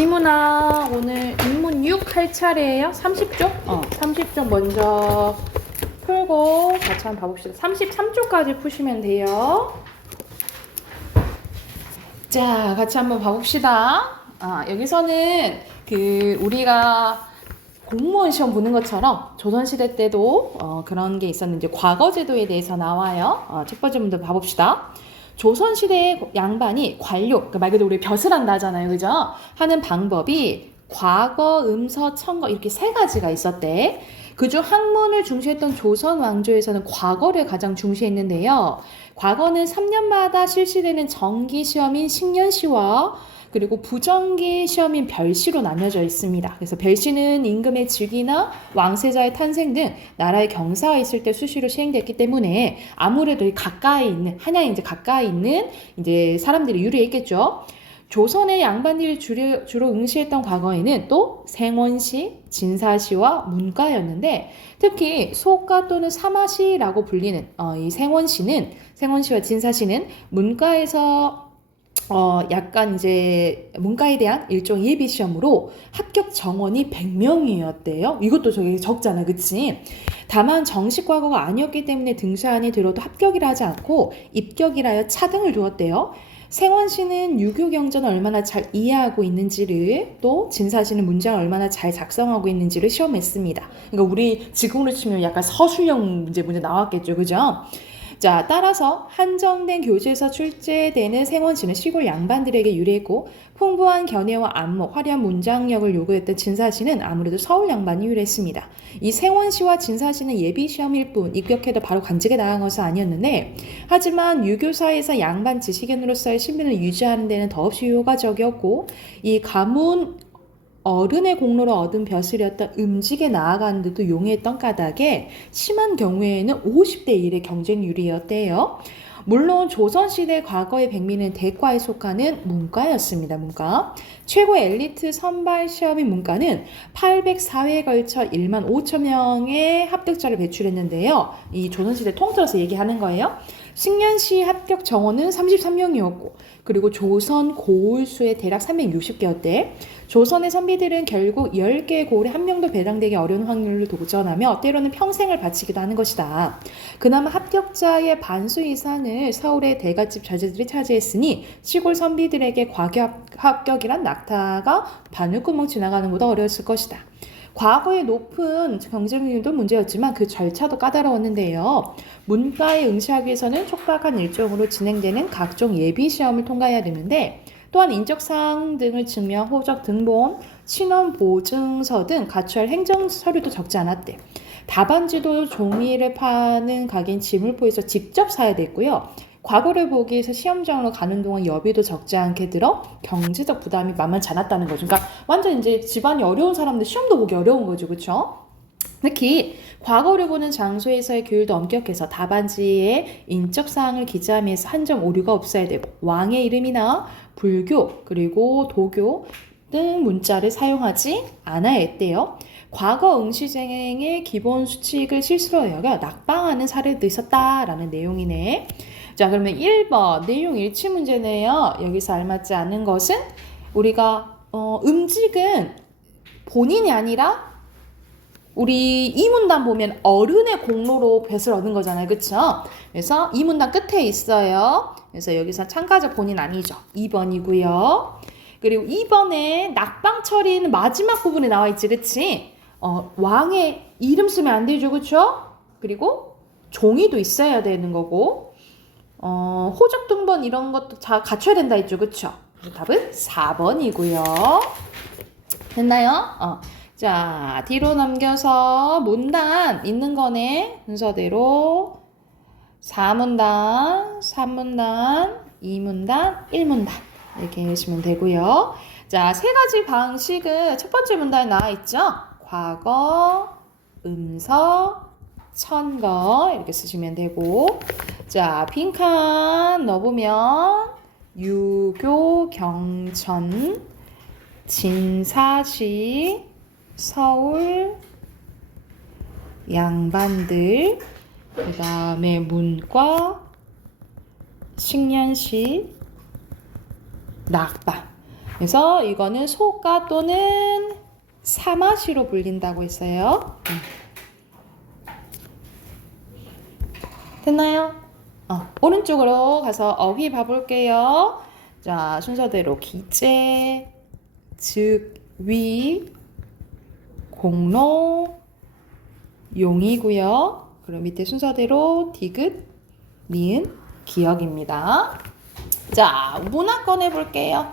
비문학 오늘 인문 6 할 차례예요. 30쪽? 30쪽 먼저 풀고 같이 한번 봐봅시다. 33쪽까지 푸시면 돼요. 자, 같이 한번 봐봅시다. 여기서는 우리가 공무원 시험 보는 것처럼 조선시대 때도 그런 게 있었는지 과거제도에 대해서 나와요. 첫 번째 문제 봐봅시다. 조선시대의 양반이 관료, 그러니까 말 그대로 우리 벼슬 한다 하잖아요. 그죠? 하는 방법이 과거, 음서, 천거 이렇게 세 가지가 있었대. 그중 학문을 중시했던 조선 왕조에서는 과거를 가장 중시했는데요. 과거는 3년마다 실시되는 정기 시험인 식년시와 그리고 부정기 시험인 별시로 나뉘어져 있습니다. 그래서 별시는 임금의 즉위나 왕세자의 탄생 등 나라의 경사가 있을 때 수시로 시행됐기 때문에 아무래도 가까이 있는 한양에 이제 가까이 있는 이제 사람들이 유리했겠죠. 조선의 양반들이 주로 응시했던 과거에는 또 생원시, 진사시와 문과였는데 특히 소과 또는 사마시라고 불리는 이 생원시와 진사시는 문과에서 약간 이제 문과에 대한 일종 예비 시험으로 합격 정원이 100명이었대요. 이것도 저기 적잖아, 그치? 다만 정식 과거가 아니었기 때문에 등수안에 들어도 합격이라 하지 않고 입격이라 하여 차등을 두었대요. 생원시는 유교 경전을 얼마나 잘 이해하고 있는지를 또 진사시는 문장을 얼마나 잘 작성하고 있는지를 시험했습니다. 그러니까 우리 지금으로 치면 약간 서술형 문제 나왔겠죠, 그죠? 자, 따라서 한정된 교재에서 출제되는 생원시는 시골 양반들에게 유리했고 풍부한 견해와 안목, 화려한 문장력을 요구했던 진사시는 아무래도 서울 양반이 유리했습니다. 이 생원시와 진사시는 예비시험일 뿐 입격해도 바로 관직에 나간 것은 아니었는데 하지만 유교사에서 양반 지식인으로서의 신분을 유지하는 데는 더없이 효과적이었고 이 가문 어른의 공로로 얻은 벼슬이었던 음직에 나아가는 데도 용이했던 까닭에 심한 경우에는 50대 1의 경쟁률이었대요. 물론 조선시대 과거의 백미는 대과에 속하는 문과였습니다. 문과. 최고 엘리트 선발 시험인 문과는 804회에 걸쳐 1만 5천 명의 합격자를 배출했는데요. 이 조선시대 통틀어서 얘기하는 거예요. 식년시 합격 정원은 33명이었고 그리고 조선 고울수의 대략 360개였대. 조선의 선비들은 결국 10개의 고울에 한 명도 배당되기 어려운 확률로 도전하며 때로는 평생을 바치기도 하는 것이다. 그나마 합격자의 반수 이상을 서울의 대갓집 자제들이 차지했으니 시골 선비들에게 과격 합격이란 낙타가 바늘구멍 지나가는 것보다 어려웠을 것이다. 과거의 높은 경쟁률도 문제였지만 그 절차도 까다로웠는데요. 문과에 응시하기 위해서는 촉박한 일정으로 진행되는 각종 예비시험을 통과해야 되는데 또한 인적사항 등을 증명 호적 등본, 친원 보증서 등 갖춰야 할 행정서류도 적지 않았대. 답안지도 종이를 파는 가게인 지물포에서 직접 사야 됐고요. 과거를 보기 위해서 시험장으로 가는 동안 여비도 적지 않게 들어 경제적 부담이 만만치 않았다는 거죠. 그러니까 완전 이제 집안이 어려운 사람들 시험도 보기 어려운 거죠. 그렇죠? 특히 과거를 보는 장소에서의 교율도 엄격해서 답안지에 인적사항을 기재하면서 한 점 오류가 없어야 되고 왕의 이름이나 불교 그리고 도교 등 문자를 사용하지 않아야 했대요. 과거 응시생의 기본 수칙을 실수로 여겨 낙방하는 사례도 있었다라는 내용이네. 자, 그러면 1번 내용 일치 문제네요. 여기서 알맞지 않은 것은 우리가 음직은 본인이 아니라 우리 이 문단 보면 어른의 공로로 벼슬 얻은 거잖아요. 그쵸? 그래서 이 문단 끝에 있어요. 그래서 여기서 참가자 본인 아니죠. 2번이고요. 그리고 2번에 낙방 처리는 마지막 부분에 나와 있지. 그치? 왕의 이름 쓰면 안 되죠. 그쵸? 그리고 종이도 있어야 되는 거고 호적 등본 이런 것도 다 갖춰야 된다 했죠. 그쵸? 답은 4번이고요. 됐나요? 자, 뒤로 넘겨서 문단 있는 거네. 순서대로 4문단, 3문단, 2문단, 1문단 이렇게 해주시면 되고요. 자, 세 가지 방식은 첫 번째 문단에 나와 있죠. 과거, 음서, 천거 이렇게 쓰시면 되고 자, 빈칸 넣어보면 유교, 경천, 진사시, 서울, 양반들, 그 다음에 문과, 식년시, 낙방. 그래서 이거는 소가 또는 사마시로 불린다고 했어요. 됐나요? 오른쪽으로 가서 어휘 봐볼게요. 자, 순서대로 기재, 즉, 위, 공로, 용이고요. 그럼 밑에 순서대로 디귿, 니은, 기역입니다. 자, 문화 꺼내볼게요.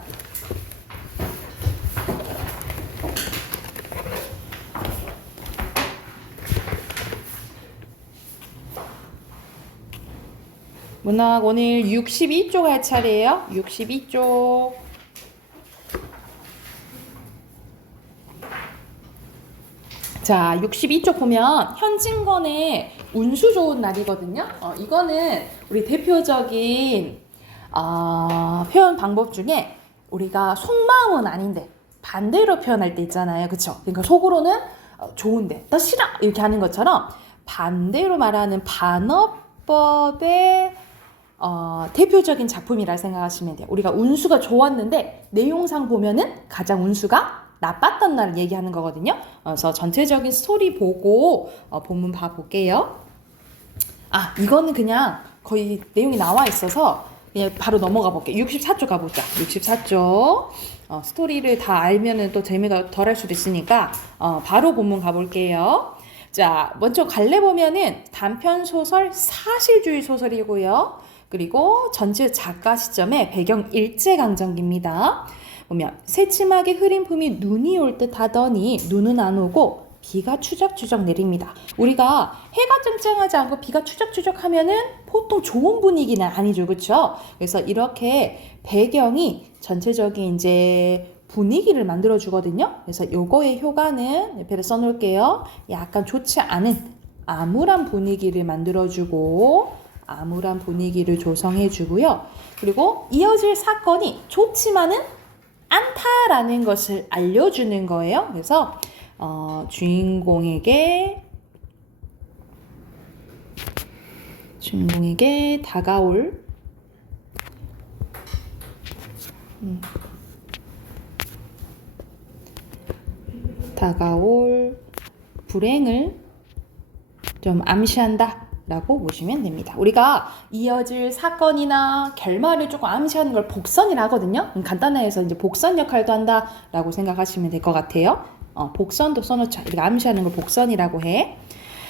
문학 오늘 62쪽 할 차례예요. 62쪽. 자, 62쪽 보면 현진건의 운수 좋은 날이거든요. 이거는 우리 대표적인 표현 방법 중에 우리가 속마음은 아닌데 반대로 표현할 때 있잖아요. 그쵸? 그러니까 속으로는 좋은데 너 싫어! 이렇게 하는 것처럼 반대로 말하는 반어법의 대표적인 작품이라 생각하시면 돼요. 우리가 운수가 좋았는데 내용상 보면은 가장 운수가 나빴던 날을 얘기하는 거거든요. 그래서 전체적인 스토리 보고 본문 봐볼게요. 이거는 그냥 거의 내용이 나와 있어서 그냥 바로 넘어가 볼게요. 64쪽 가보자. 64쪽. 스토리를 다 알면은 또 재미가 덜할 수도 있으니까 바로 본문 가볼게요. 자, 먼저 갈래 보면은 단편 소설 사실주의 소설이고요. 그리고 전체 작가 시점의 배경 일제강점기입니다. 보면 새침하게 흐린 품이 눈이 올 듯 하더니 눈은 안 오고 비가 추적추적 내립니다. 우리가 해가 쨍쨍하지 않고 비가 추적추적 하면은 보통 좋은 분위기는 아니죠. 그렇죠? 그래서 이렇게 배경이 전체적인 이제 분위기를 만들어 주거든요. 그래서 요거의 효과는 옆에 써놓을게요. 약간 좋지 않은 암울한 분위기를 만들어 주고 암울한 분위기를 조성해 주고요. 그리고 이어질 사건이 좋지만은 않다라는 것을 알려주는 거예요. 그래서 주인공에게 다가올 불행을 좀 암시한다 라고 보시면 됩니다. 우리가 이어질 사건이나 결말을 조금 암시하는 걸 복선이라 하거든요. 간단해서 이제 복선 역할도 한다 라고 생각하시면 될 것 같아요. 복선도 써놓자. 우리가 암시하는 걸 복선이라고 해.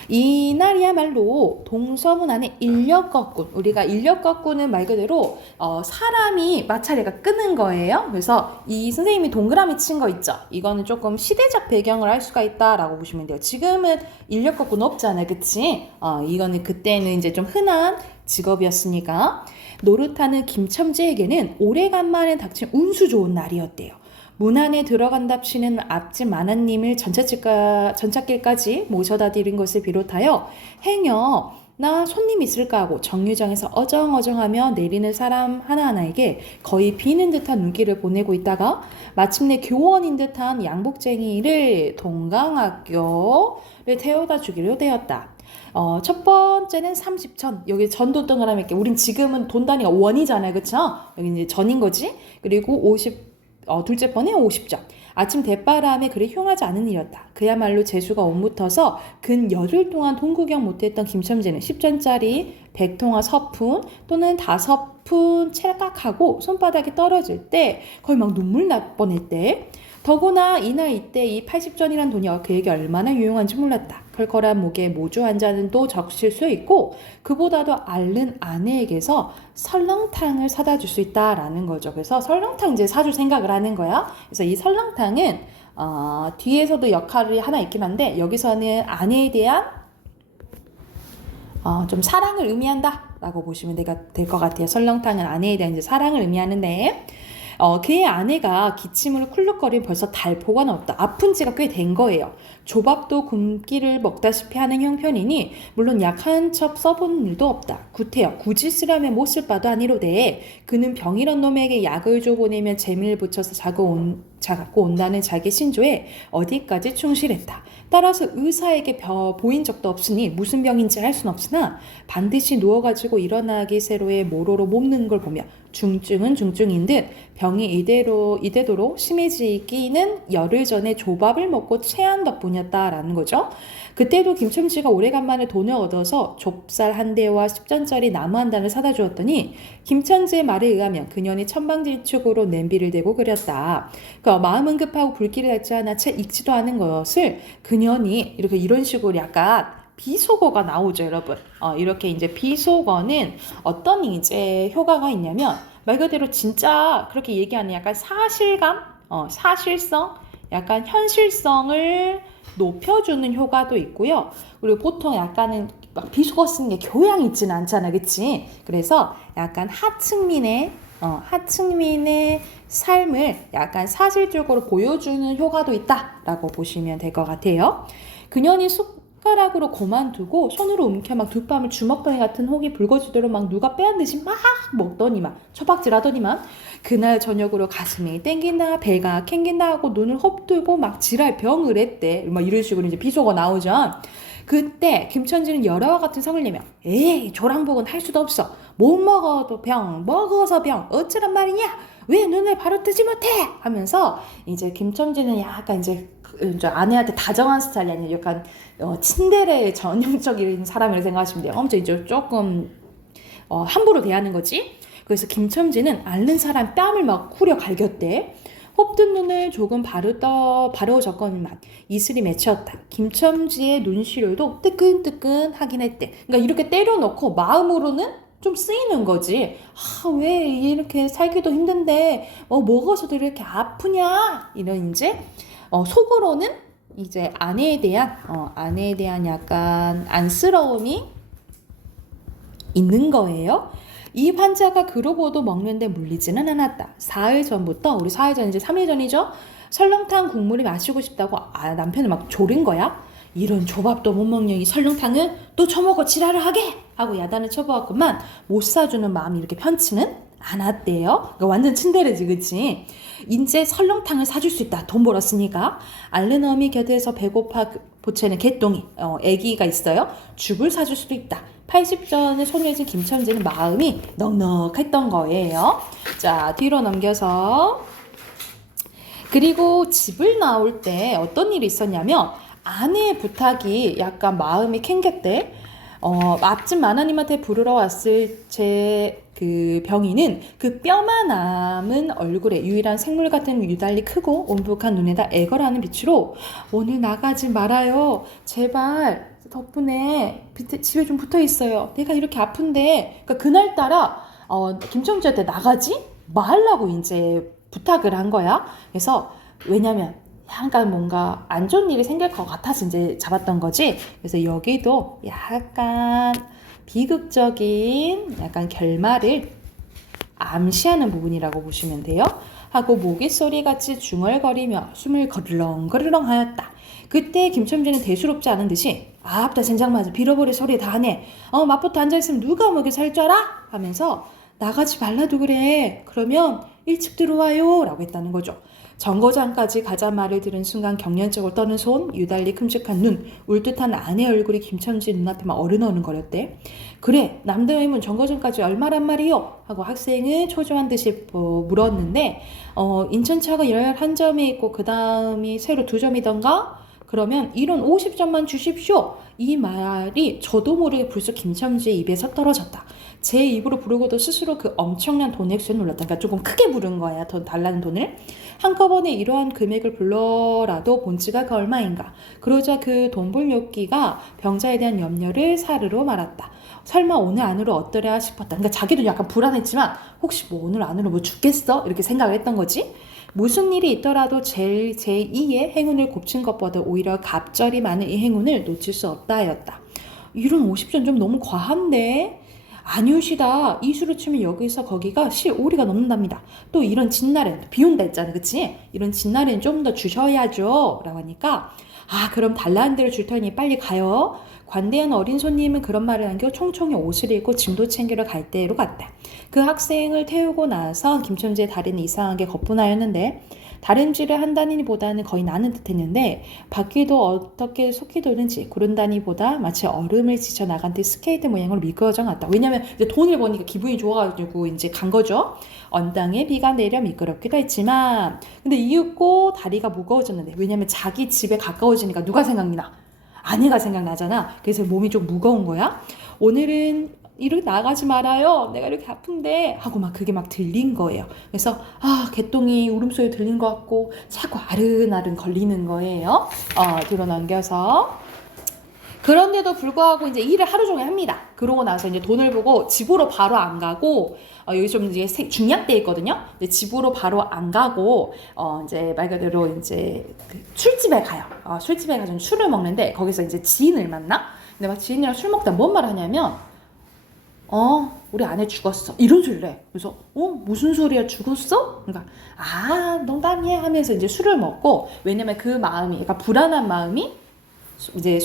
이날이야말로 동서문안의 인력거꾼. 우리가 인력거꾼은 말 그대로 사람이 마찰이가 끄는 거예요. 그래서 이 선생님이 동그라미 친 거 있죠. 이거는 조금 시대적 배경을 알 수가 있다라고 보시면 돼요. 지금은 인력거꾼 없잖아요, 그치? 이거는 그때는 이제 좀 흔한 직업이었으니까. 노릇하는 김첨지에게는 오래간만에 닥친 운수 좋은 날이었대요. 문 안에 들어간답시는 앞집 마나님을 전찻길까지 모셔다 드린 것을 비롯하여 행여 나 손님 있을까 하고 정류장에서 어정어정하며 내리는 사람 하나하나에게 거의 비는 듯한 눈길을 보내고 있다가 마침내 교원인 듯한 양복쟁이를 동강학교를 태워다 주기로 되었다. 첫 번째는 30천. 여기 전도 동그라미 이렇게. 우린 지금은 돈 단위가 원이잖아요. 그쵸? 여기 이제 전인 거지. 그리고 2째 번에 50점. 아침 대바람에 그리 흉하지 않은 일이었다. 그야말로 재수가 옴붙어서 근 열흘 동안 통구경 못했던 김첨지는 10전짜리 100통화 서푼 또는 5푼 찰깍하고 손바닥에 떨어질 때 거의 막 눈물 날 뻔할 때 더구나 이날 이때 이 80전이란 돈이 그에게 얼마나 유용한지 몰랐다. 컬컬한 목에 모주 한 잔은 또 적실 수 있고 그보다도 앓는 아내에게서 설렁탕을 사다 줄 수 있다라는 거죠. 그래서 설렁탕 이제 사줄 생각을 하는 거야. 그래서 이 설렁탕은 뒤에서도 역할이 하나 있긴 한데 여기서는 아내에 대한 좀 사랑을 의미한다라고 보시면 될 것 같아요. 설렁탕은 아내에 대한 이제 사랑을 의미하는데 그의 아내가 기침으로 쿨룩거린 벌써 달포가 넘었다. 아픈 지가 꽤 된 거예요. 조밥도 굶기를 먹다시피 하는 형편이니 물론 약 한 첩 써본 일도 없다. 구태여 굳이 쓰라면 못 쓸 바도 아니로되 그는 병이란 놈에게 약을 줘 보내면 재미를 붙여서 자갖고 온다는 자기 신조에 어디까지 충실했다. 따라서 의사에게 보인 적도 없으니 무슨 병인지 알 순 없으나 반드시 누워가지고 일어나기 세로에 모로로 몸는 걸 보며 중증은 중증인 듯 병이 이대도로 심해지기는 열흘 전에 조밥을 먹고 체한 덕분이었다라는 거죠. 그때도 김첨지가 오래간만에 돈을 얻어서 좁쌀 한 대와 10전짜리 나무 한 단을 사다 주었더니 김첨지의 말에 의하면 그년이 천방지축으로 냄비를 대고 그렸다. 그러니까 마음은 급하고 불길이 닿지 않아 채 익지도 않은 것을 그년이 이런 식으로 약간 비속어가 나오죠, 여러분. 이렇게 이제 비속어는 어떤 이제 효과가 있냐면 말 그대로 진짜 그렇게 얘기하는 약간 사실감, 사실성, 약간 현실성을 높여주는 효과도 있고요. 그리고 보통 약간은 막 비속어 쓰는 게 교양 있지는 않잖아, 그치? 그래서 약간 하층민의 삶을 약간 사실적으로 보여주는 효과도 있다라고 보시면 될 것 같아요. 그년이 숟가락으로 고만두고 손으로 움켜 막 두 뺨을 주먹덩이 같은 혹이 붉어지도록 막 누가 빼앗는 듯이 막 먹더니만 처박질하더니만 그날 저녁으로 가슴이 땡긴다 배가 캥긴다 하고 눈을 헛뜨고 막 지랄 병을 했대. 막 이런 식으로 이제 비속어 나오죠. 그때 김첨지는 열화와 같은 성을 내며 에이 조랑복은 할 수도 없어. 못 먹어도 병 먹어서 병 어쩌란 말이냐 왜 눈을 바로 뜨지 못해 하면서 이제 김첨지는 약간 이제 아내한테 다정한 스타일이 아니라 약간 친데레 전형적인 사람이라고 생각하시면 돼요. 엄청 이제 조금 함부로 대하는 거지. 그래서 김첨지는 앓는 사람 뺨을 막 후려 갈겼대. 홉든 눈을 조금 바로졌건만 이슬이 맺혔다. 김첨지의 눈시울도 뜨끈뜨끈하긴 했대. 그러니까 이렇게 때려놓고 마음으로는 좀 쓰이는 거지. 왜 이렇게 살기도 힘든데 먹어서도 이렇게 아프냐 이런 이제 속으로는 이제 아내에 대한 약간 안쓰러움이 있는 거예요. 이 환자가 그러고도 먹는데 물리지는 않았다. 4일 전부터, 우리 4일 전 이제 3일 전이죠. 설렁탕 국물이 마시고 싶다고 남편을 막 조른 거야. 이런 조밥도 못 먹는 이 설렁탕을 또 처먹어 지랄을 하게 하고 야단을 쳐보았구만. 못 사주는 마음이 이렇게 편치는 않았대요. 그러니까 완전 친데레지, 그치? 이제 설렁탕을 사줄 수 있다. 돈 벌었으니까. 앓는 어미 곁에서 배고파 보채는 개똥이 애기가 있어요. 죽을 사줄 수도 있다. 80전에 손을 쥔 김첨지는 마음이 넉넉했던 거예요. 자, 뒤로 넘겨서 그리고 집을 나올 때 어떤 일이 있었냐면 아내의 부탁이 약간 마음이 캥겼대. 앞집 마나님한테 부르러 왔을 제 그 병인은 그 뼈만 남은 얼굴에 유일한 생물 같은 유달리 크고 온북한 눈에다 애걸하는 빛으로 오늘 나가지 말아요. 제발 덕분에 집에 좀 붙어 있어요. 내가 이렇게 아픈데. 그러니까 그날따라 김첨지한테 나가지 말라고 이제 부탁을 한 거야. 그래서 왜냐면 약간 뭔가 안 좋은 일이 생길 것 같아서 이제 잡았던 거지. 그래서 여기도 약간 비극적인 약간 결말을 암시하는 부분이라고 보시면 돼요. 하고 모기 소리같이 중얼거리며 숨을 거르렁거르렁 하였다. 그때 김첨지는 대수롭지 않은 듯이 아따 젠장맞아 빌어버릴 소리 다 하네. 맛부터 앉아있으면 누가 먹여 살 줄 알아? 하면서 나가지 말라도 그래. 그러면 일찍 들어와요 라고 했다는 거죠. 정거장까지 가자 말을 들은 순간 경련적으로 떠는 손, 유달리 큼직한 눈, 울듯한 아내 얼굴이 김첨지 눈앞에만 어른어른거렸대. 그래, 남대문 정거장까지 얼마란 말이요? 하고 학생은 초조한 듯이 물었는데 인천차가 11점에 있고 그 다음이 새로 2점이던가? 그러면 이런 50점만 주십시오. 이 말이 저도 모르게 불쑥 김첨지의 입에서 떨어졌다. 제 입으로 부르고도 스스로 그 엄청난 돈 액수에 놀랐다. 그러니까 조금 크게 부른 거야. 돈 달라는 돈을. 한꺼번에 이러한 금액을 불러라도 본지가 얼마인가. 그러자 그 돈벌 욕기가 병자에 대한 염려를 사르러 말았다. 설마 오늘 안으로 어떠랴 싶었다. 그러니까 자기도 약간 불안했지만 혹시 뭐 오늘 안으로 뭐 죽겠어? 이렇게 생각을 했던 거지. 무슨 일이 있더라도 제2의 행운을 곱친 것보다 오히려 갑절이 많은 이 행운을 놓칠 수 없다 하였다. 이런 50점 좀 너무 과한데? 아니오시다. 이수로 치면 여기서 거기가 15리가 넘는답니다. 또 이런 진날엔 비 온다 했잖아, 그치? 이런 진날엔 좀 더 주셔야죠 라고 하니까 아, 그럼 달라는 대로 줄 테니 빨리 가요. 관대한 어린 손님은 그런 말을 남겨 총총히 옷을 입고 짐도 챙기러 갈 때로 갔다. 그 학생을 태우고 나서 김첨지의 다리는 이상하게 거뿐하였는데 다림질을 한다니보다는 거의 나는 듯했는데 바퀴도 어떻게 속히 도는지 구른다니보다 마치 얼음을 지쳐 나간 듯 스케이트 모양으로 미끄러져 갔다. 왜냐면 이제 돈을 버니까 기분이 좋아가지고 이제 간 거죠. 언당에 비가 내려 미끄럽기도 했지만 근데 이윽고 다리가 무거워졌는데 왜냐면 자기 집에 가까워지니까 누가 생각나? 아내가 생각나잖아. 그래서 몸이 좀 무거운 거야. 오늘은 이렇게 나가지 말아요. 내가 이렇게 아픈데 하고 막 그게 막 들린 거예요. 그래서 개똥이 울음소리 들린 것 같고 자꾸 아른아른 걸리는 거예요. 뒤로 넘겨서 그런데도 불구하고 이제 일을 하루 종일 합니다. 그러고 나서 이제 돈을 보고 집으로 바로 안 가고 여기 좀 이제 중약돼 있거든요. 근데 집으로 바로 안 가고 이제 말 그대로 이제 그 술집에 가요. 술집에 가서 술을 먹는데 거기서 이제 지인을 만나. 근데 막 지인이랑 술 먹다 뭔 말 하냐면 우리 아내 죽었어. 이런 소리를 해. 그래서, 무슨 소리야? 죽었어? 그러니까, 농담이야 하면서 이제 술을 먹고, 왜냐면 그 마음이, 그러니까 불안한 마음이 이제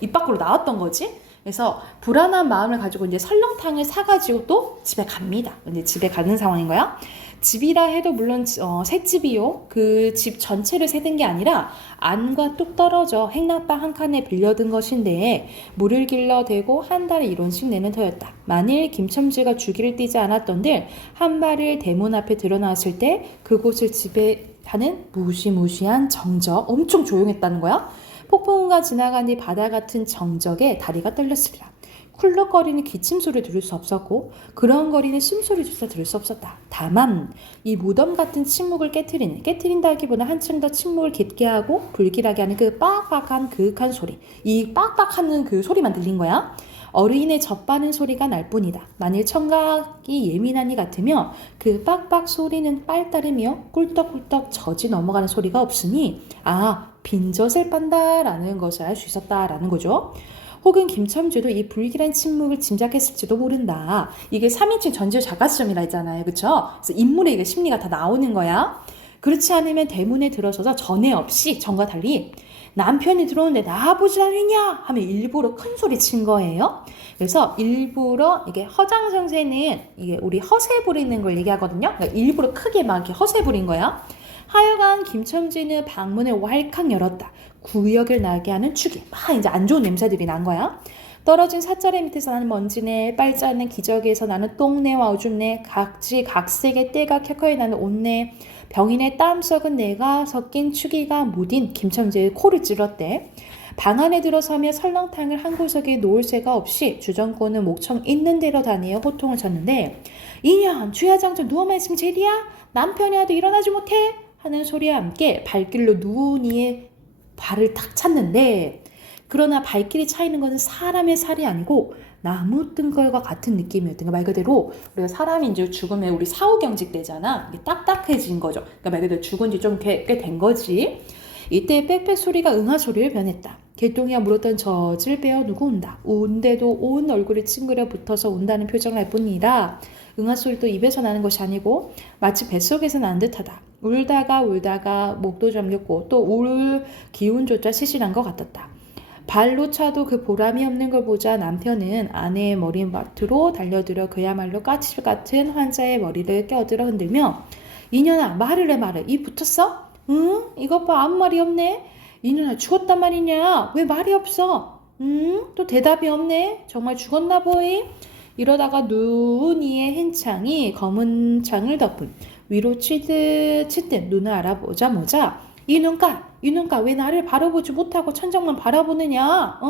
입 밖으로 나왔던 거지. 그래서 불안한 마음을 가지고 이제 설렁탕을 사가지고 또 집에 갑니다. 이제 집에 가는 상황인 거야. 집이라 해도 물론 새 집이요. 그 집 전체를 세든 게 아니라 안과 뚝 떨어져 행락방 한 칸에 빌려든 것인데 물을 길러대고 한 달에 1원씩 내는 터였다. 만일 김첨지가 주기를 띄지 않았던들 한 발을 대문 앞에 드러나왔을 때 그곳을 지배하는 무시무시한 정적. 엄청 조용했다는 거야. 폭풍우가 지나간 뒤 바다 같은 정적에 다리가 떨렸으리라. 쿨럭거리는 기침 소리를 들을 수 없었고 그렁거리는 숨소리조차 들을 수 없었다. 다만 이 무덤 같은 침묵을 깨트린다기보다 한층 더 침묵을 깊게 하고 불길하게 하는 그 빡빡한 그윽한 소리. 이 빡빡하는 그 소리만 들린 거야. 어린의 젖바는 소리가 날 뿐이다. 만일 청각이 예민한 이 같으며 그 빡빡 소리는 빨따르며 꿀떡꿀떡 젖이 넘어가는 소리가 없으니 빈젖을 빤다라는 것을 알 수 있었다라는 거죠. 혹은 김첨지도 이 불길한 침묵을 짐작했을지도 모른다. 이게 3인칭 전지의 작가시점이라 했잖아요. 그쵸? 그래서 인물의 이게 심리가 다 나오는 거야. 그렇지 않으면 대문에 들어서서 전에 없이 전과 달리 남편이 들어오는데 나보지 않느냐 하면 일부러 큰 소리 친 거예요. 그래서 일부러 이게 허장 선생은 이게 우리 허세 부리는 걸 얘기하거든요. 그러니까 일부러 크게 막 이렇게 허세 부린 거야. 하여간 김첨지는 방문을 왈칵 열었다. 구역을 나게 하는 축이 이제 안 좋은 냄새들이 난 거야. 떨어진 사자리 밑에서 나는 먼지내, 빨지 않는 기저귀에서 나는 똥내와 오줌내, 각색의 때가 켜켜이 나는 옷내, 병인의 땀 썩은 내가 섞인 추기가 무딘 김첨지의 코를 찔렀대. 방 안에 들어서며 설렁탕을 한 구석에 놓을 새가 없이 주정권은 목청 있는 대로 다니어 호통을 쳤는데 이년 주야장전 누워만 있으면 제일이야? 남편이 와도 일어나지 못해? 하는 소리와 함께 발길로 누운 이의 발을 탁 찼는데 그러나 발길이 차이는 것은 사람의 살이 아니고 나무 뜬걸과 같은 느낌이었던 거. 말 그대로 우리가 사람이 이제 죽으면 우리 사후경직되잖아. 이게 딱딱해진 거죠. 그러니까 말 그대로 죽은 지 좀 꽤 된 거지. 이때 빽빽 소리가 응아 소리를 변했다. 개똥이가 물었던 젖을 빼어 누구 운다. 운데도 온 얼굴이 찡그려 붙어서 운다는 표정을 할 뿐이라 응아 소리도 입에서 나는 것이 아니고 마치 뱃속에서 난 듯하다. 울다가 목도 잠겼고 또 울 기운조차 시실한 것 같았다. 발로 차도 그 보람이 없는 걸 보자 남편은 아내의 머리맡으로 달려들어 그야말로 까칠 같은 환자의 머리를 껴들어 흔들며 이년아 말을 해 말을. 입 붙었어? 응? 이것 봐 아무 말이 없네. 이년아 죽었단 말이냐? 왜 말이 없어? 또 대답이 없네. 정말 죽었나 보이? 이러다가 눈 위에 흰 창이 검은 창을 덮은 위로 치듯 눈을 알아보자마자 이 눈가 왜 나를 바라보지 못하고 천장만 바라보느냐?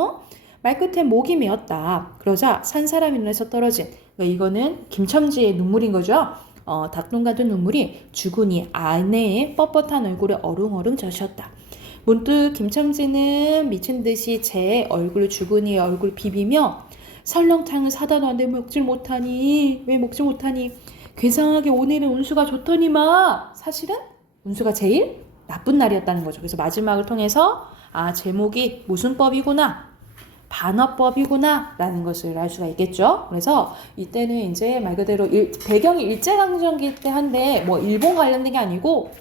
말끝에 목이 메었다. 그러자 산 사람이 눈에서 떨어진 이거는 김첨지의 눈물인 거죠. 닭똥 같은 눈물이 죽은 이 아내의 뻣뻣한 얼굴에 어릉어릉 젖었다. 문득 김첨지는 미친 듯이 제 얼굴 죽은 이의 얼굴 비비며 설렁탕을 사다 놨는데 왜 먹질 못하니 괴상하게 오늘은 운수가 좋더니마. 사실은 운수가 제일 나쁜 날이었다는 거죠. 그래서 마지막을 통해서 제목이 무슨 법이구나 반어법이구나 라는 것을 알 수가 있겠죠. 그래서 이때는 이제 말 그대로 배경이 일제강점기 때 한데 뭐 일본 관련된 게 아니고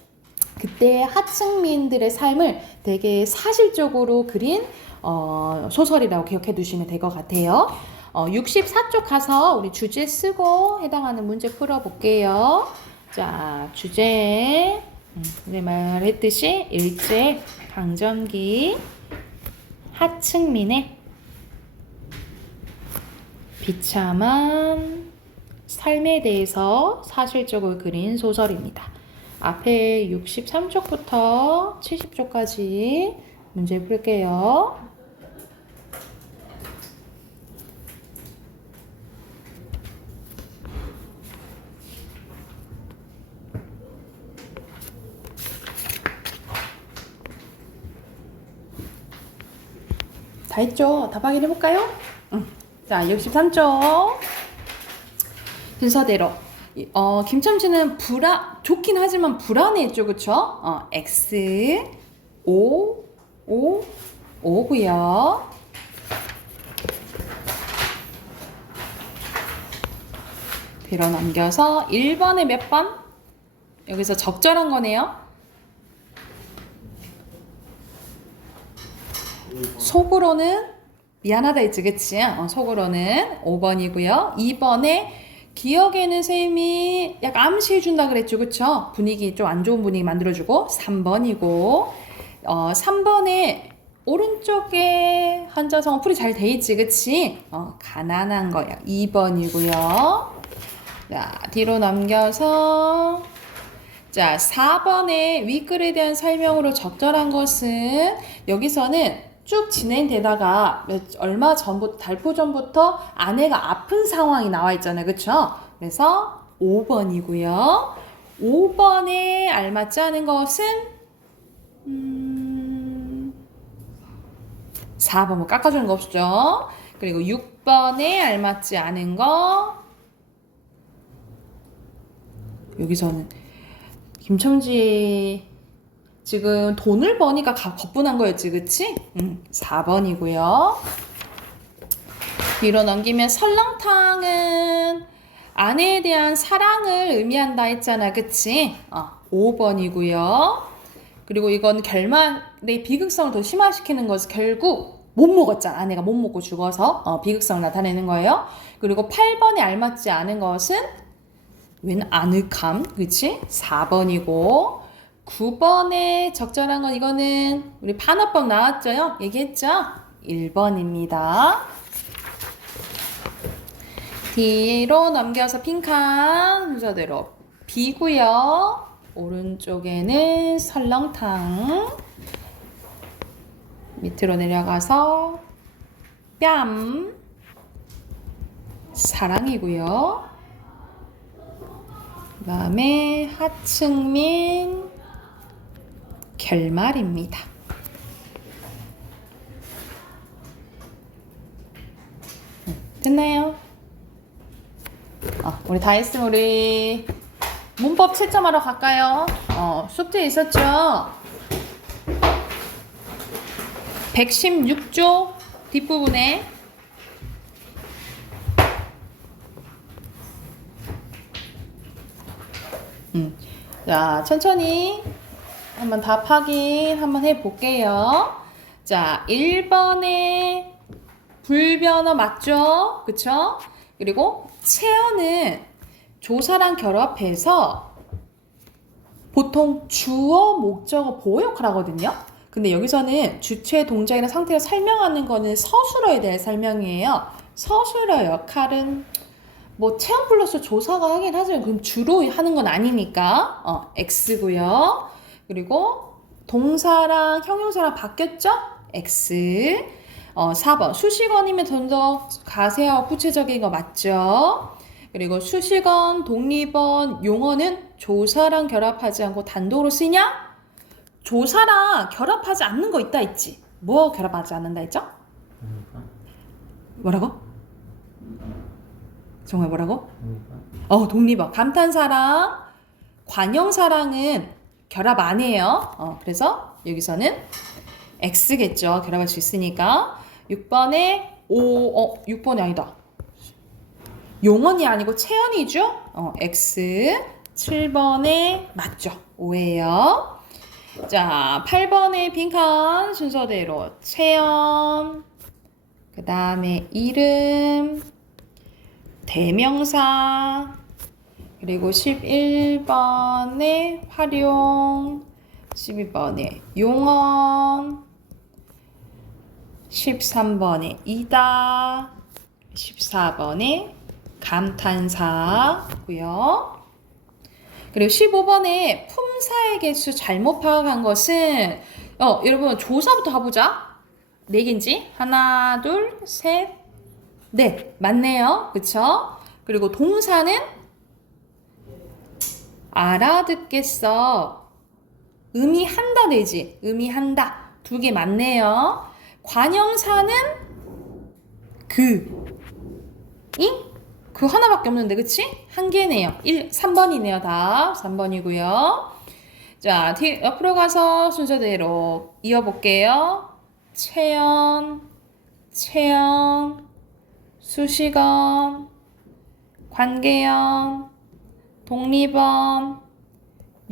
그때 하층민들의 삶을 되게 사실적으로 그린 소설이라고 기억해 두시면 될 것 같아요. 64쪽 가서 우리 주제 쓰고 해당하는 문제 풀어볼게요. 자, 주제 네, 말했듯이 일제 강점기 하층민의 비참한 삶에 대해서 사실적으로 그린 소설입니다. 앞에 63쪽부터 70쪽까지 문제 풀게요. 다 했죠? 답 확인해볼까요? 자, 63쪽 순서대로 김첨지는 좋긴 하지만 불안했죠, 그쵸? X, O, O, O고요. 뒤로 넘겨서 1번에 몇 번? 여기서 적절한 거네요. 속으로는 미안하다 했지, 그치? 속으로는 5번이고요. 2번에 기억에는 쌤이 약간 암시해준다 그랬죠, 그쵸? 분위기 좀 안 좋은 분위기 만들어주고 3번이고 3번에 오른쪽에 한자성어 풀이 잘 돼 있지, 그치? 가난한 거야. 2번이고요. 자, 뒤로 넘겨서 자, 4번에 윗글에 대한 설명으로 적절한 것은 여기서는 쭉 진행되다가 얼마 전부터 달포 전부터 아내가 아픈 상황이 나와 있잖아요, 그쵸? 그래서 5번이고요. 5번에 알맞지 않은 것은 4번 뭐 깎아주는 거 없죠? 그리고 6번에 알맞지 않은 거 여기서는 김첨지 지금 돈을 버니까 거뿐한 거였지, 그치? 4번이고요. 뒤로 넘기면 설렁탕은 아내에 대한 사랑을 의미한다 했잖아, 그치? 5번이고요. 그리고 이건 결말의 비극성을 더 심화시키는 것은 결국 못 먹었잖아. 아내가 못 먹고 죽어서 비극성을 나타내는 거예요. 그리고 8번에 알맞지 않은 것은 웬 아늑함, 그치? 4번이고 9번에 적절한 건 이거는 우리 반어법 나왔죠? 얘기했죠? 1번입니다. 뒤로 넘겨서 빈칸 순서대로 B고요. 오른쪽에는 설렁탕. 밑으로 내려가서 뺨. 사랑이고요. 그 다음에 하층민 결말입니다. 됐나요? 우리 다 했으면 우리 문법 채점하러 갈까요? 숙제 있었죠? 116조 뒷부분에 자, 천천히 한번 답 확인 한번 해볼게요. 자, 1번에 불변어 맞죠? 그쵸? 그리고 체어는 조사랑 결합해서 보통 주어, 목적어, 보호 역할을 하거든요. 근데 여기서는 주체, 동작이나 상태를 설명하는 거는 서술어에 대한 설명이에요. 서술어 역할은 뭐 체험 플러스 조사가 하긴 하지만 그럼 주로 하는 건 아니니까 X고요. 그리고 동사랑 형용사랑 바뀌었죠? X. 4번 수식어이면 좀 더 가세하고 구체적인 거 맞죠? 그리고 수식어, 독립어, 용어는 조사랑 결합하지 않고 단독으로 쓰냐? 조사랑 결합하지 않는 거 있다 했지? 뭐 결합하지 않는다 했죠? 뭐라고? 정말 뭐라고? 독립어. 감탄사랑 관형사랑은 결합 안 해요. 그래서 여기서는 X겠죠. 결합할 수 있으니까. 6번에 6번이 아니다. 용언이 아니고 체언이죠. X. 7번에 맞죠. 5예요. 자, 8번의 빈칸 순서대로 체험, 그 다음에 이름, 대명사, 그리고 11번에 활용, 12번에 용언, 13번에 이다, 14번에 감탄사고요. 그리고 15번에 품사의 개수 잘못 파악한 것은 여러분 조사부터 가보자. 4개인지? 하나, 둘, 셋, 넷. 맞네요. 그쵸? 그리고 동사는 알아듣겠어. 의미한다 되지. 의미한다. 2개 맞네요. 관형사는 그 하나밖에 없는데, 그치? 1개네요. 3번이네요, 다. 3번이고요. 자, 옆으로 가서 순서대로 이어볼게요. 체연, 수식어, 관계형, 독립어,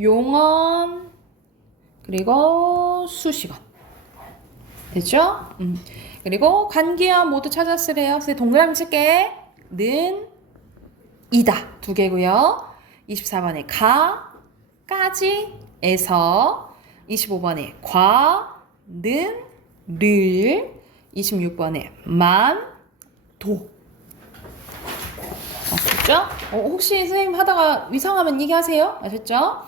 용언, 그리고 수식어. 됐죠? 그리고 관계형 모두 찾았으래요. 그래서 동그라미 칠게. 는, 이다. 2개고요. 24번에 가, 까지, 에서. 25번에 과, 는, 를. 26번에 만, 도. 아셨죠? 혹시 선생님 하다가 이상하면 얘기하세요. 아셨죠?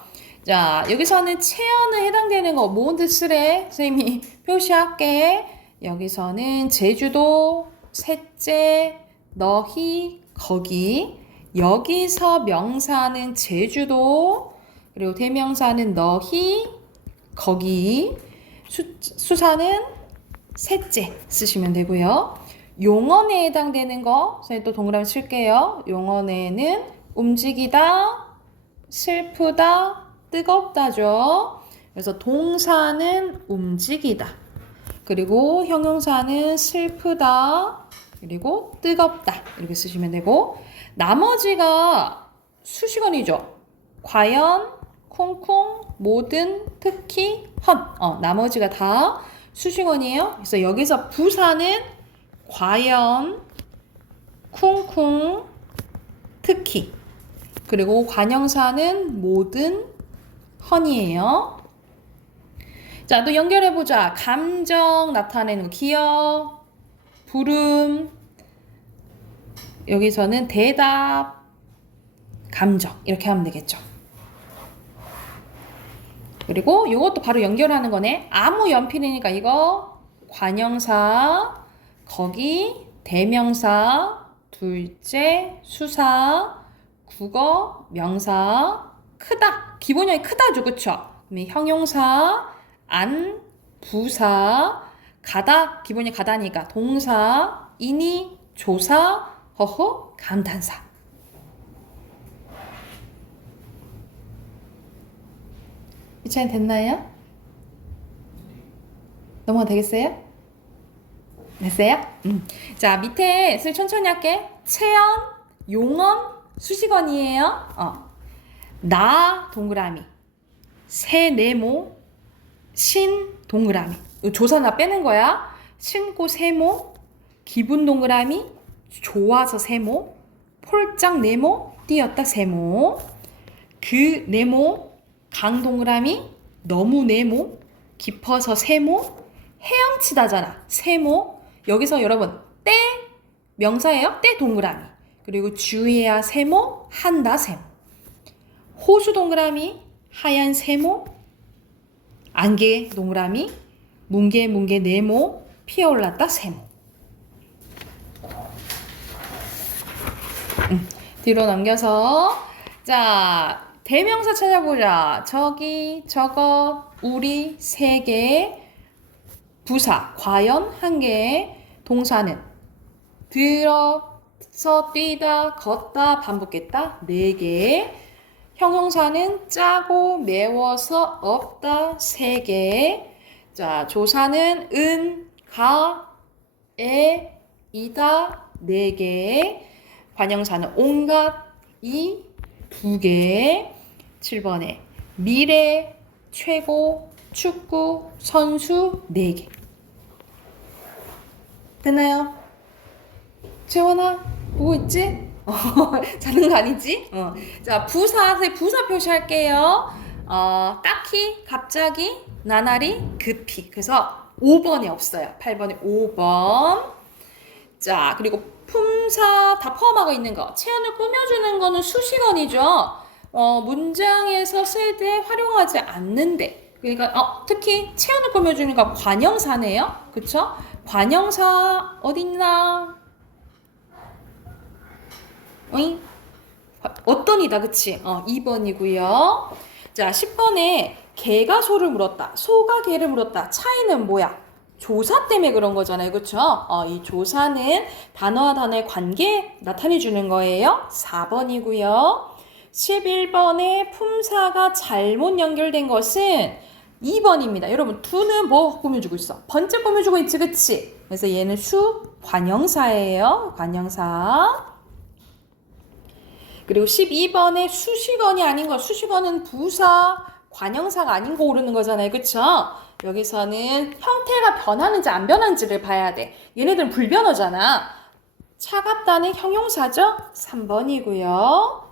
자, 여기서는 체언에 해당되는 거 뭔데 쓰래? 선생님이 표시할게. 여기서는 제주도, 셋째, 너희, 거기. 여기서 명사는 제주도, 그리고 대명사는 너희, 거기. 수사는 셋째 쓰시면 되고요. 용언에 해당되는 거 선생님 또 동그라미 칠게요. 용언에는 움직이다, 슬프다, 뜨겁다죠. 그래서 동사는 움직이다, 그리고 형용사는 슬프다, 그리고 뜨겁다 이렇게 쓰시면 되고, 나머지가 수식어이죠. 과연, 쿵쿵, 모든, 특히, 헌. 나머지가 다 수식어이에요. 그래서 여기서 부사는 과연, 쿵쿵, 특히, 그리고 관형사는 모든, 헌이에요. 자, 또 연결해보자. 감정 나타내는 기억, 부름, 여기서는 대답, 감정 이렇게 하면 되겠죠. 그리고 이것도 바로 연결하는 거네. 아무 연필이니까 이거 관형사, 거기, 대명사, 둘째, 수사, 국어, 명사, 크다. 기본형이 크다죠, 그쵸? 그러면 형용사, 안, 부사, 가다, 기본이 가다니까 동사, 이니, 조사, 허허, 감탄사. 이차는 됐나요? 넘어가 되겠어요? 됐어요? 자, 밑에 천천히 할게. 체언, 용언, 수식어이에요. 나, 동그라미. 새, 네모. 신, 동그라미. 조사 나 빼는 거야. 신고 세모. 기분, 동그라미. 좋아서 세모. 폴짝 네모. 뛰었다 세모. 그 네모. 강, 동그라미. 너무 네모. 깊어서 세모. 헤엄치다잖아. 세모. 여기서 여러분 때 명사예요. 때 동그라미. 그리고 주의해야 세모. 한다 세모. 호수 동그라미. 하얀 세모. 안개 동그라미. 뭉게 네모. 피어올랐다 세모. 뒤로 넘겨서 자, 대명사 찾아보자. 저기, 저거, 우리, 3개. 부사, 과연, 1개. 동사는 들어서, 뛰다, 걷다, 반복했다, 4개. 형용사는 짜고, 매워서, 없다, 3개. 자, 조사는 은, 가, 에, 이다, 4개. 관형사는 온갖, 이, 2개. 7번에 미래, 최고, 축구 선수 4개. 됐나요? 재원아, 보고 있지? 자는 거 아니지? 자, 부사 표시할게요. 딱히, 갑자기, 나날이, 급히. 그래서 5번이 없어요. 8번에 5번. 자, 그리고 품사 다 포함하고 있는 거. 체온을 꾸며주는 거는 수식어이죠. 문장에서 쓸 때 활용하지 않는데. 그러니까 특히 체온을 꾸며주는 거 관형사네요. 그쵸? 관형사 어딨나? 어잉? 어떤이다, 그치? 2번이고요. 자, 10번에 개가 소를 물었다. 소가 개를 물었다. 차이는 뭐야? 조사 때문에 그런 거잖아요. 그쵸? 이 조사는 단어와 단어의 관계 나타내 주는 거예요. 4번이고요. 11번에 품사가 잘못 연결된 것은 2번입니다. 여러분, 두는 뭐 꾸며주고 있어? 번째 꾸며주고 있지, 그치? 그래서 얘는 수 관형사예요. 관형사. 그리고 12번에 수식어이 아닌 거. 수식어는 부사, 관형사가 아닌 거 오르는 거잖아요. 그쵸? 여기서는 형태가 변하는지 안 변하는지를 봐야 돼. 얘네들은 불변어잖아. 차갑다는 형용사죠? 3번이고요.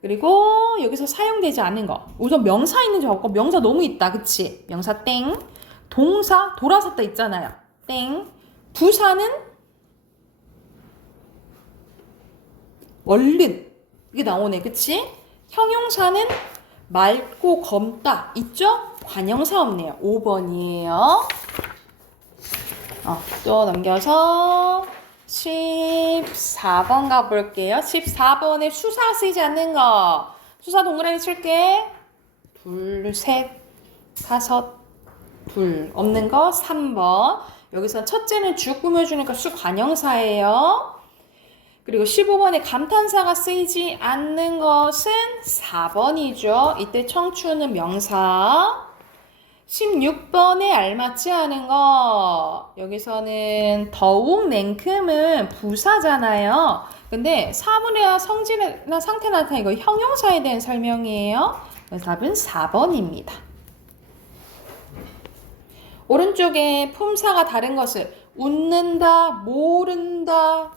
그리고 여기서 사용되지 않는 거. 우선 명사 있는지 봐볼까? 명사 너무 있다. 그치? 명사 땡. 동사 돌아섰다 있잖아요. 땡. 부사는 얼른. 이게 나오네. 그치? 형용사는 맑고 검다. 있죠? 관형사 없네요. 5번이에요. 또 넘겨서 14번 가볼게요. 14번에 수사 쓰이지 않는 거. 수사 동그라미 칠게. 둘, 셋, 다섯, 둘. 없는 거 3번. 여기서 첫째는 주 꾸며주니까 수 관형사예요. 그리고 15번에 감탄사가 쓰이지 않는 것은 4번이죠. 이때 청춘은 명사. 16번에 알맞지 않은 거. 여기서는 더욱 냉큼은 부사잖아요. 근데 사물이나 성질이나 상태 나타나 이거 형용사에 대한 설명이에요. 그래서 답은 4번입니다. 오른쪽에 품사가 다른 것을 웃는다, 모른다,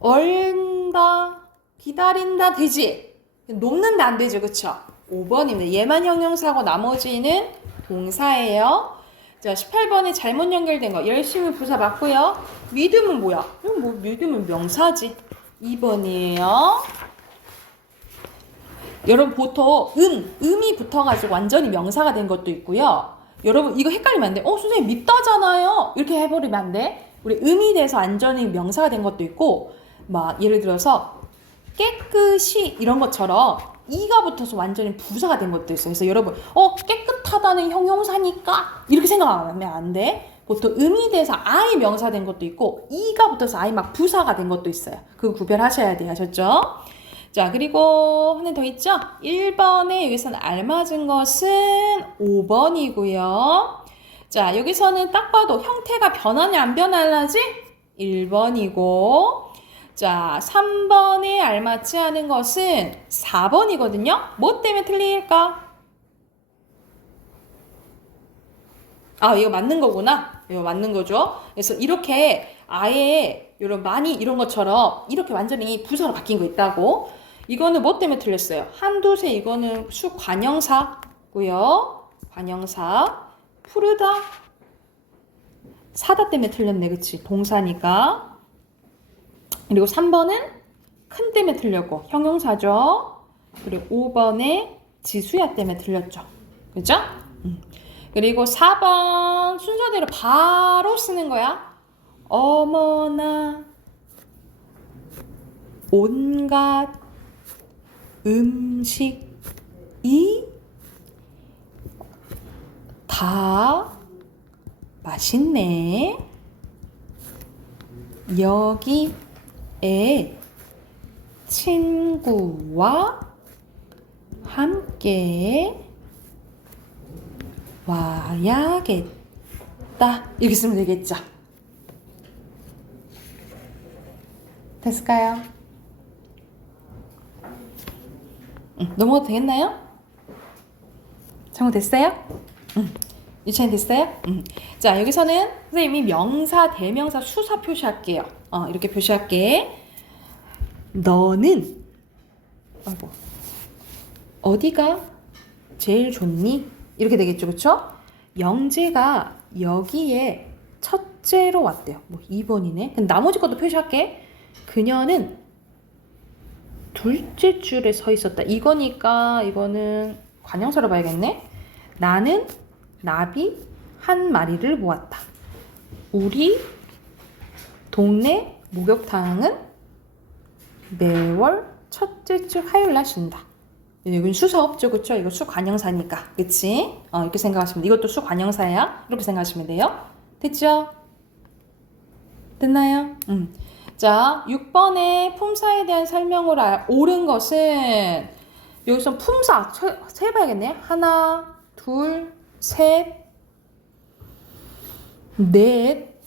얼다, 기다린다 되지? 녹는다 안 되죠. 그쵸? 5번입니다. 얘만 형용사고 나머지는 동사예요. 자, 18번에 잘못 연결된 거. 열심히 부사 맞고요. 믿음은 뭐야? 이건 뭐 믿음은 명사지. 2번이에요. 여러분 보통 음이 붙어가지고 완전히 명사가 된 것도 있고요. 여러분 이거 헷갈리면 안 돼. 선생님 믿다잖아요. 이렇게 해버리면 안 돼. 우리 음이 돼서 완전히 명사가 된 것도 있고 막 예를 들어서 깨끗이 이런 것처럼 이가 붙어서 완전히 부사가 된 것도 있어요. 그래서 여러분 깨끗하다는 형용사니까 이렇게 생각하면 안 돼. 보통 음이 돼서 아예 명사 된 것도 있고 이가 붙어서 아예 막 부사가 된 것도 있어요. 그거 구별하셔야 돼요. 아셨죠? 자, 그리고 하나 더 있죠? 1번에 여기서는 알맞은 것은 5번이고요. 자, 여기서는 딱 봐도 형태가 변하냐 안 변하냐지? 1번이고 자, 3번에 알맞지 않은 것은 4번이거든요. 뭐 때문에 틀릴까? 이거 맞는 거구나. 이거 맞는 거죠. 그래서 이렇게 아예 이런 많이 이런 것처럼 이렇게 완전히 부사로 바뀐 거 있다고. 이거는 뭐 때문에 틀렸어요? 한두세 이거는 수 관형사고요. 관형사. 푸르다. 사다 때문에 틀렸네. 그치? 동사니까. 그리고 3번은 큰 때문에 틀렸고 형용사죠. 그리고 5번에 지수야 때문에 틀렸죠. 그죠? 그리고 4번 순서대로 바로 쓰는 거야. 어머나 온갖 음식이 다 맛있네. 여기에 친구와 함께 와야겠다. 이렇게 쓰면 되겠죠. 됐을까요? 넘어가도 되겠나요? 정말 됐어요? 유치원 됐어요? 자, 여기서는 선생님이 명사, 대명사, 수사 표시할게요. 이렇게 표시할게. 너는 어디가 제일 좋니? 이렇게 되겠죠, 그쵸? 영재가 여기에 첫째로 왔대요. 2번이네. 그럼 나머지 것도 표시할게. 그녀는 둘째 줄에 서 있었다. 이거니까 이거는 관형사로 봐야겠네. 나는 나비 한 마리를 모았다. 우리 동네 목욕탕은 매월 첫째 주 화요일 날 쉰다. 여기는 수사 없죠, 그쵸? 이거 수관형사니까, 그치? 이렇게 생각하시면 돼. 이것도 수관형사야. 이렇게 생각하시면 돼요. 됐죠? 됐나요? 자, 6번에 품사에 대한 설명을 옳은 것은 여기서 품사 세봐야겠네. 하나, 둘, 셋, 넷,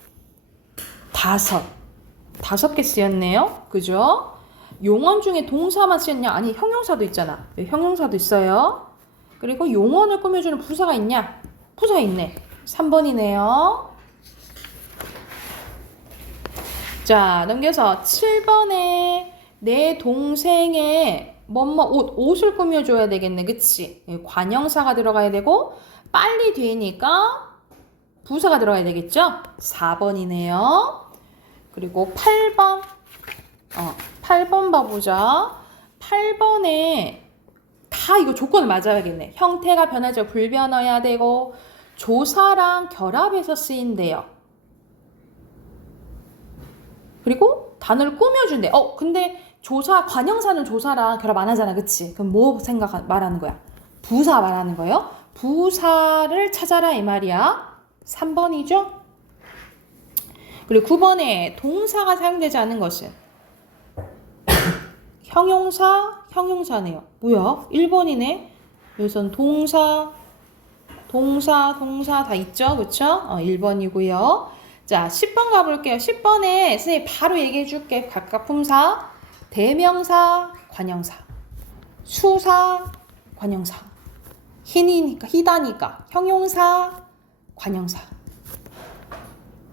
다섯 개 쓰였네요. 그죠? 용언 중에 동사만 쓰였냐? 아니, 형용사도 있잖아. 형용사도 있어요. 그리고 용언을 꾸며주는 부사가 있냐? 부사 있네. 3번이네요. 자, 넘겨서 7번에 내 동생의 옷을 꾸며줘야 되겠네. 그치? 관형사가 들어가야 되고 빨리 되니까 부사가 들어가야 되겠죠? 4번이네요. 그리고 8번 8번 봐보자. 8번에 다 이거 조건을 맞아야겠네. 형태가 변하죠. 불변어야 되고 조사랑 결합해서 쓰인대요. 그리고 단어를 꾸며준대. 근데 조사, 관형사는 조사랑 결합 안 하잖아. 그치? 그럼 뭐 말하는 거야? 부사 말하는 거예요? 부사를 찾아라 이 말이야. 3번이죠? 그리고 9번에 동사가 사용되지 않는 것은 형용사네요. 뭐야? 1번이네. 여기선 동사 다 있죠? 그쵸? 1번이고요. 자, 10번 가볼게요. 10번에 선생님 바로 얘기해 줄게. 각각 품사, 대명사, 관형사, 수사, 관형사, 희다니까, 형용사, 관형사,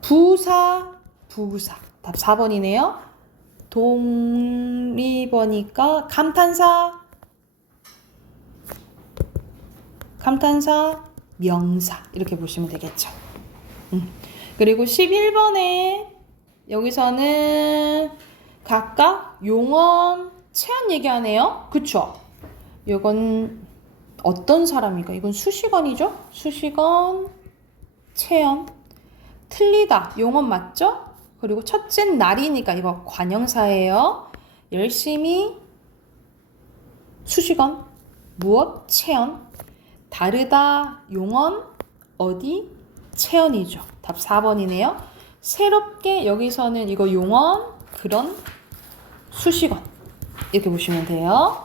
부사, 답 4번이네요. 동리버니까 감탄사, 명사 이렇게 보시면 되겠죠. 그리고 11번에 여기서는 각각 용언, 체언 얘기하네요. 그쵸? 이건 어떤 사람일까? 이건 수식어이죠? 수식어, 체언. 틀리다. 용언 맞죠? 그리고 첫째 날이니까 이거 관형사예요. 열심히 수식어, 무엇? 체언. 다르다. 용언, 어디? 체언이죠. 답 4번이네요. 새롭게 여기서는 이거 용언, 그런, 수식어 이렇게 보시면 돼요.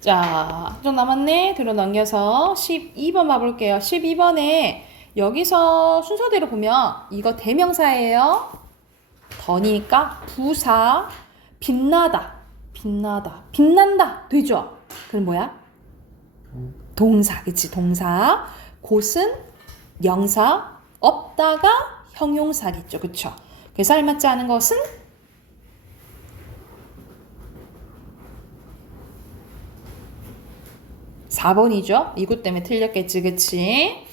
자, 좀 남았네. 들어 넘겨서 12번 봐볼게요. 12번에 여기서 순서대로 보면 이거 대명사예요. 더니까 부사, 빛난다 되죠? 그럼 뭐야? 동사, 그치? 동사. 곳은 명사, 없다가 형용사겠죠. 그쵸? 그래서 알맞지 않은 것은 4번이죠. 이것 때문에 틀렸겠지. 그치?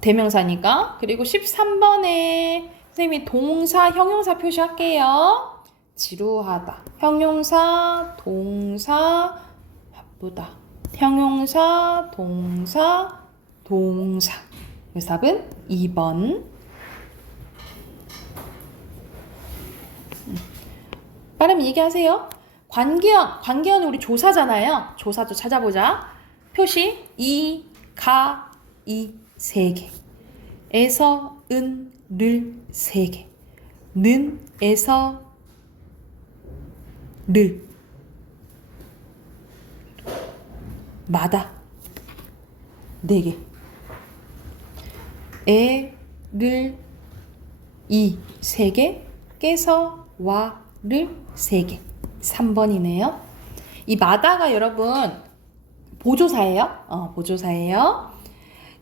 대명사니까. 그리고 13번에 선생님이 동사, 형용사 표시할게요. 지루하다. 형용사, 동사, 바쁘다. 형용사, 동사. 그래서 답은 2번. 빠르면 얘기하세요. 관계어는 우리 조사잖아요. 조사도 찾아보자. 표시 이, 가, 이 3개. 에서, 은, 를 3개. 는, 에서, 를. 마다 4개. 에, 를, 이 3개. 깨서, 와, 를 3개. 3번이네요. 이 마다가 여러분 보조사예요. 보조사예요.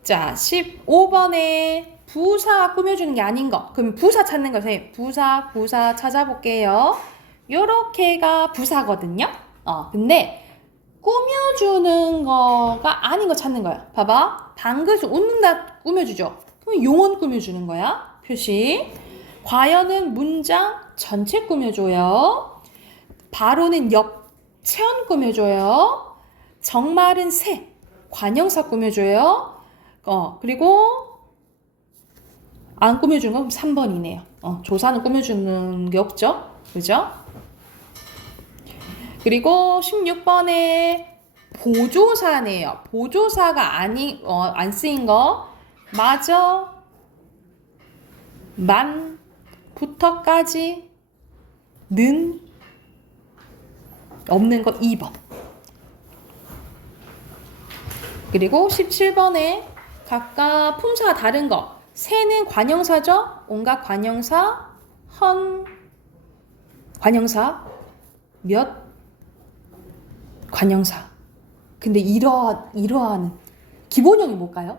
자, 15번에 부사 꾸며주는 게 아닌 거. 그럼 부사 찾는 거. 선생님, 부사 찾아볼게요. 요렇게가 부사거든요. 근데 꾸며주는 거가 아닌 거 찾는 거야. 봐봐. 방긋이 웃는다 꾸며주죠. 그럼 용언 꾸며주는 거야. 표시. 과연은 문장 전체 꾸며줘요. 바로는 역체언 꾸며줘요. 정말은 새, 관형사 꾸며줘요. 그리고 안 꾸며주는 건 3번이네요. 조사는 꾸며주는 게 없죠. 그죠? 그리고 16번에 보조사네요. 보조사가 안 쓰인 거. 마저, 만, 부터까지, 는, 없는 거 2번. 그리고 17번에 각각 품사가 다른 거. 새는 관형사죠. 온갖 관형사, 헌, 관형사, 몇, 관형사. 근데 이러하는 기본형이 뭘까요?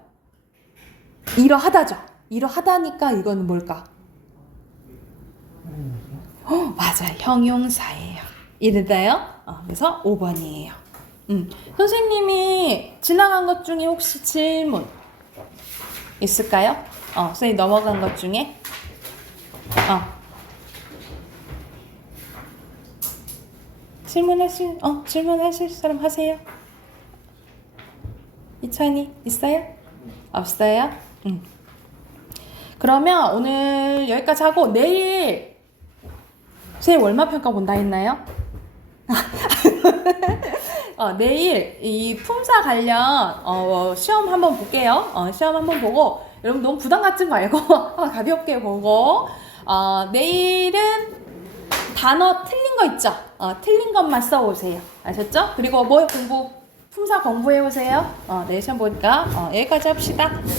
이러하다죠. 이러하다니까 이거는 뭘까? 맞아요. 형용사예요. 이랬다요? 그래서 5번이에요. 선생님이 지나간 것 중에 혹시 질문 있을까요? 선생님 넘어간 것 중에? 질문하실 사람 하세요. 이찬이 있어요? 없어요? 그러면 오늘 여기까지 하고 내일 선생님 월마평가 본다 했나요? 내일 이 품사 관련 시험 한번 볼게요. 시험 한번 보고 여러분 너무 부담 갖지 말고 가볍게 보고 내일은 단어 틀린 거 있죠? 틀린 것만 써오세요. 아셨죠? 그리고 품사 공부해오세요. 내일 시험 보니까 여기까지 합시다.